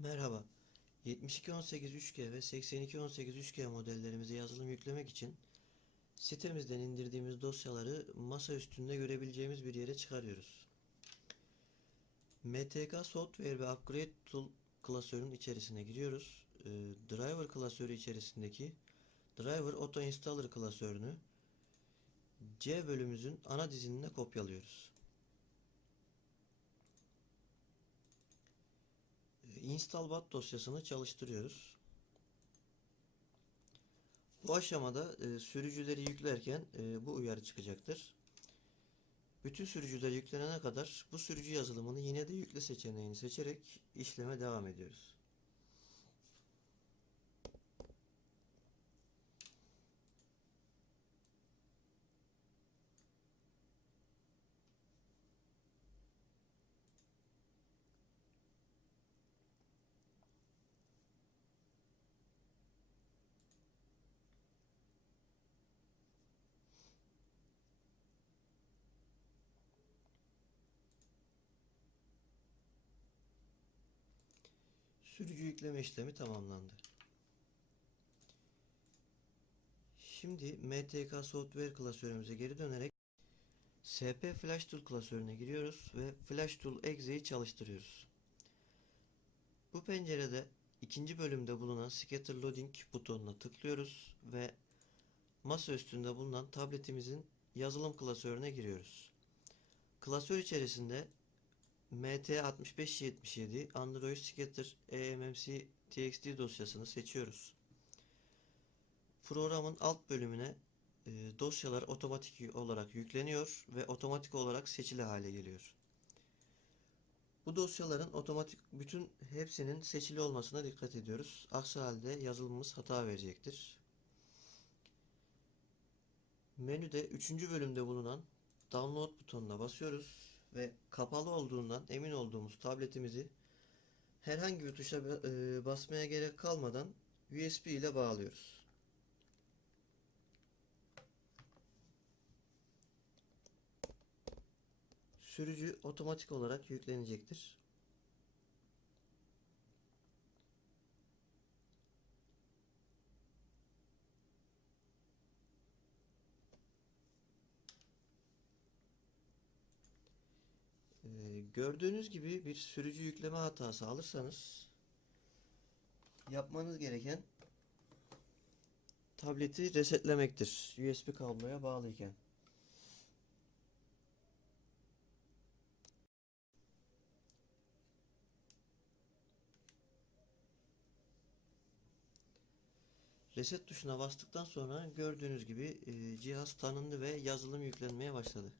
Merhaba. 7218 3G ve 8218 3G modellerimize yazılım yüklemek için sitemizden indirdiğimiz dosyaları masa üstünde görebileceğimiz bir yere çıkarıyoruz. MTK Software ve Upgrade Tool klasörünün içerisine giriyoruz. Ee, Driver klasörü içerisindeki Driver Auto Installer klasörünü C bölümümüzün ana dizinine kopyalıyoruz. install.bat dosyasını çalıştırıyoruz. Bu aşamada e, sürücüleri yüklerken e, bu uyarı çıkacaktır. Bütün sürücüler yüklenene kadar bu sürücü yazılımını yine de yükle seçeneğini seçerek işleme devam ediyoruz. Sürücü yükleme işlemi tamamlandı. Şimdi MTK Software klasörümüze geri dönerek SP Flash Tool klasörüne giriyoruz ve Flash Tool Exe'yi çalıştırıyoruz. Bu pencerede ikinci bölümde bulunan Scatter Loading butonuna tıklıyoruz ve masa üstünde bulunan tabletimizin yazılım klasörüne giriyoruz. Klasör içerisinde MT6577 Android Scatter eMMC TXT dosyasını seçiyoruz. Programın alt bölümüne e, dosyalar otomatik olarak yükleniyor ve otomatik olarak seçili hale geliyor. Bu dosyaların otomatik bütün hepsinin seçili olmasına dikkat ediyoruz. Aksi halde yazılımımız hata verecektir. Menüde 3. bölümde bulunan Download butonuna basıyoruz ve kapalı olduğundan emin olduğumuz tabletimizi herhangi bir tuşa e, basmaya gerek kalmadan USB ile bağlıyoruz. Sürücü otomatik olarak yüklenecektir. Gördüğünüz gibi bir sürücü yükleme hatası alırsanız yapmanız gereken tableti resetlemektir. USB kabloya bağlıyken. Reset tuşuna bastıktan sonra gördüğünüz gibi e, cihaz tanındı ve yazılım yüklenmeye başladı.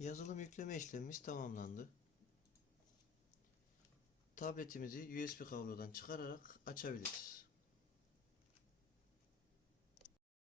Yazılım yükleme işlemimiz tamamlandı. Tabletimizi USB kablodan çıkararak açabiliriz.